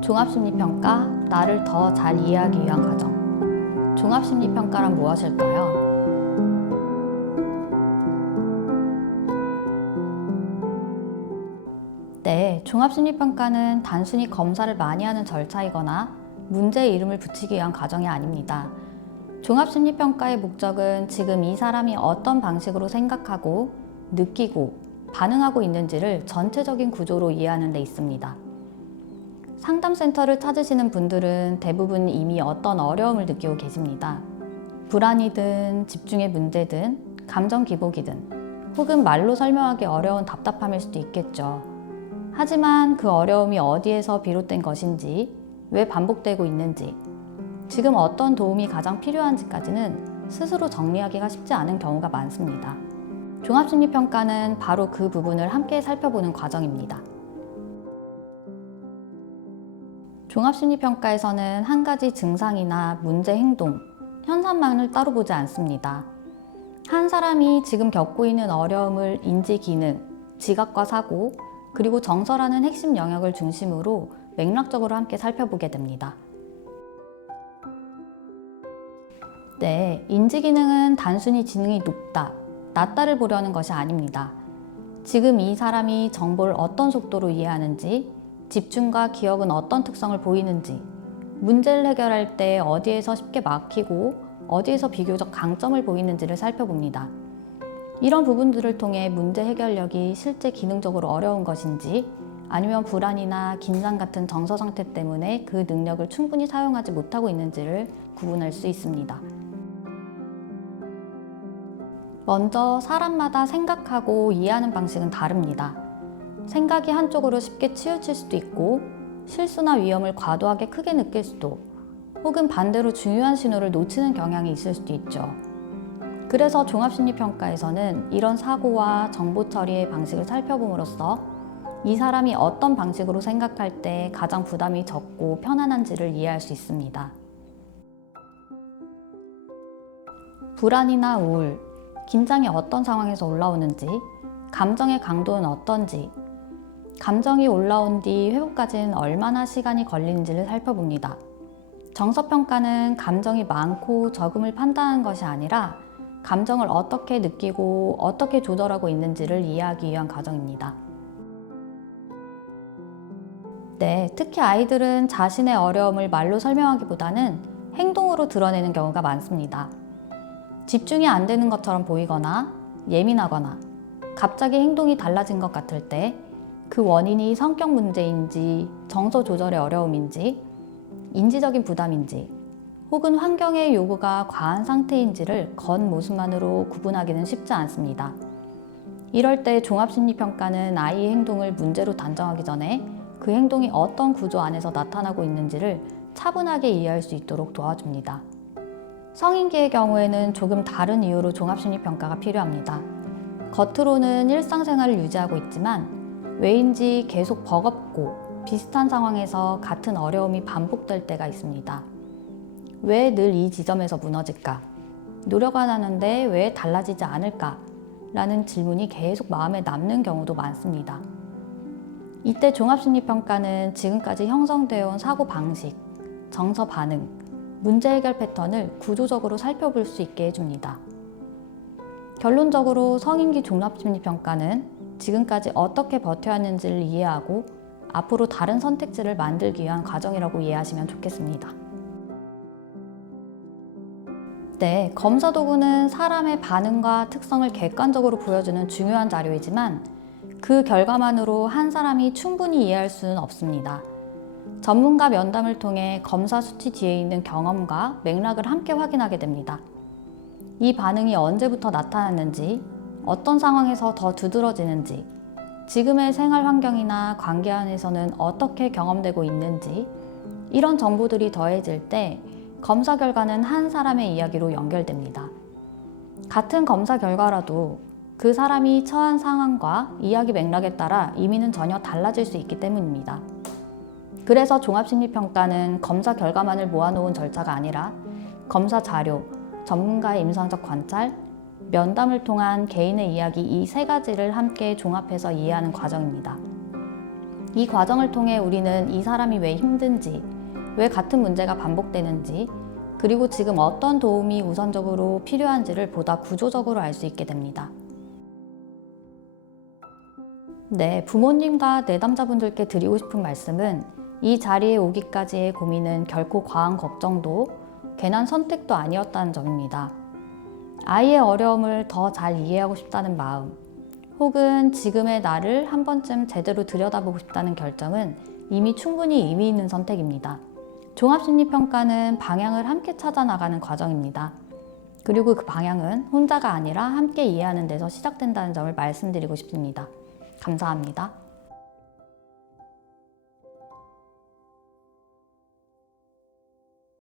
종합심리평가, 나를 더 잘 이해하기 위한 과정. 종합심리평가란 무엇일까요? 네, 종합심리평가는 단순히 검사를 많이 하는 절차이거나 문제의 이름을 붙이기 위한 과정이 아닙니다. 종합심리평가의 목적은 지금 이 사람이 어떤 방식으로 생각하고, 느끼고, 반응하고 있는지를 전체적인 구조로 이해하는 데 있습니다. 상담센터를 찾으시는 분들은 대부분 이미 어떤 어려움을 느끼고 계십니다. 불안이든 집중의 문제든 감정 기복이든 혹은 말로 설명하기 어려운 답답함일 수도 있겠죠. 하지만 그 어려움이 어디에서 비롯된 것인지, 왜 반복되고 있는지, 지금 어떤 도움이 가장 필요한지까지는 스스로 정리하기가 쉽지 않은 경우가 많습니다. 종합심리평가는 바로 그 부분을 함께 살펴보는 과정입니다. 종합심리평가에서는 한 가지 증상이나 문제 행동, 현상만을 따로 보지 않습니다. 한 사람이 지금 겪고 있는 어려움을 인지 기능, 지각과 사고, 그리고 정서라는 핵심 영역을 중심으로 맥락적으로 함께 살펴보게 됩니다. 네, 인지 기능은 단순히 지능이 높다, 낮다를 보려는 것이 아닙니다. 지금 이 사람이 정보를 어떤 속도로 이해하는지, 집중과 기억은 어떤 특성을 보이는지, 문제를 해결할 때 어디에서 쉽게 막히고 어디에서 비교적 강점을 보이는지를 살펴봅니다. 이런 부분들을 통해 문제 해결력이 실제 기능적으로 어려운 것인지, 아니면 불안이나 긴장 같은 정서 상태 때문에 그 능력을 충분히 사용하지 못하고 있는지를 구분할 수 있습니다. 먼저 사람마다 생각하고 이해하는 방식은 다릅니다. 생각이 한쪽으로 쉽게 치우칠 수도 있고, 실수나 위험을 과도하게 크게 느낄 수도, 혹은 반대로 중요한 신호를 놓치는 경향이 있을 수도 있죠. 그래서 종합심리평가에서는 이런 사고와 정보 처리의 방식을 살펴봄으로써 이 사람이 어떤 방식으로 생각할 때 가장 부담이 적고 편안한지를 이해할 수 있습니다. 불안이나 우울, 긴장이 어떤 상황에서 올라오는지, 감정의 강도는 어떤지, 감정이 올라온 뒤 회복까지는 얼마나 시간이 걸리는지를 살펴봅니다. 정서평가는 감정이 많고 적음을 판단하는 것이 아니라 감정을 어떻게 느끼고 어떻게 조절하고 있는지를 이해하기 위한 과정입니다. 네, 특히 아이들은 자신의 어려움을 말로 설명하기보다는 행동으로 드러내는 경우가 많습니다. 집중이 안 되는 것처럼 보이거나 예민하거나 갑자기 행동이 달라진 것 같을 때 그 원인이 성격 문제인지, 정서 조절의 어려움인지, 인지적인 부담인지, 혹은 환경의 요구가 과한 상태인지를 겉모습만으로 구분하기는 쉽지 않습니다. 이럴 때 종합심리평가는 아이의 행동을 문제로 단정하기 전에 그 행동이 어떤 구조 안에서 나타나고 있는지를 차분하게 이해할 수 있도록 도와줍니다. 성인기의 경우에는 조금 다른 이유로 종합심리평가가 필요합니다. 겉으로는 일상생활을 유지하고 있지만 왜인지 계속 버겁고 비슷한 상황에서 같은 어려움이 반복될 때가 있습니다. 왜 늘 이 지점에서 무너질까? 노력 안 하는데 왜 달라지지 않을까? 라는 질문이 계속 마음에 남는 경우도 많습니다. 이때 종합심리평가는 지금까지 형성되어 온 사고방식, 정서 반응, 문제 해결 패턴을 구조적으로 살펴볼 수 있게 해줍니다. 결론적으로 성인기 종합심리평가는 지금까지 어떻게 버텨왔는지를 이해하고 앞으로 다른 선택지를 만들기 위한 과정이라고 이해하시면 좋겠습니다. 네, 검사 도구는 사람의 반응과 특성을 객관적으로 보여주는 중요한 자료이지만 그 결과만으로 한 사람이 충분히 이해할 수는 없습니다. 전문가 면담을 통해 검사 수치 뒤에 있는 경험과 맥락을 함께 확인하게 됩니다. 이 반응이 언제부터 나타났는지, 어떤 상황에서 더 두드러지는지, 지금의 생활 환경이나 관계 안에서는 어떻게 경험되고 있는지, 이런 정보들이 더해질 때 검사 결과는 한 사람의 이야기로 연결됩니다. 같은 검사 결과라도 그 사람이 처한 상황과 이야기 맥락에 따라 의미는 전혀 달라질 수 있기 때문입니다. 그래서 종합심리평가는 검사 결과만을 모아놓은 절차가 아니라 검사 자료, 전문가의 임상적 관찰, 면담을 통한 개인의 이야기 이 세 가지를 함께 종합해서 이해하는 과정입니다. 이 과정을 통해 우리는 이 사람이 왜 힘든지, 왜 같은 문제가 반복되는지, 그리고 지금 어떤 도움이 우선적으로 필요한지를 보다 구조적으로 알 수 있게 됩니다. 네, 부모님과 내담자분들께 드리고 싶은 말씀은 이 자리에 오기까지의 고민은 결코 과한 걱정도 괜한 선택도 아니었다는 점입니다. 아이의 어려움을 더 잘 이해하고 싶다는 마음, 혹은 지금의 나를 한 번쯤 제대로 들여다보고 싶다는 결정은 이미 충분히 의미 있는 선택입니다. 종합심리평가는 방향을 함께 찾아 나가는 과정입니다. 그리고 그 방향은 혼자가 아니라 함께 이해하는 데서 시작된다는 점을 말씀드리고 싶습니다. 감사합니다.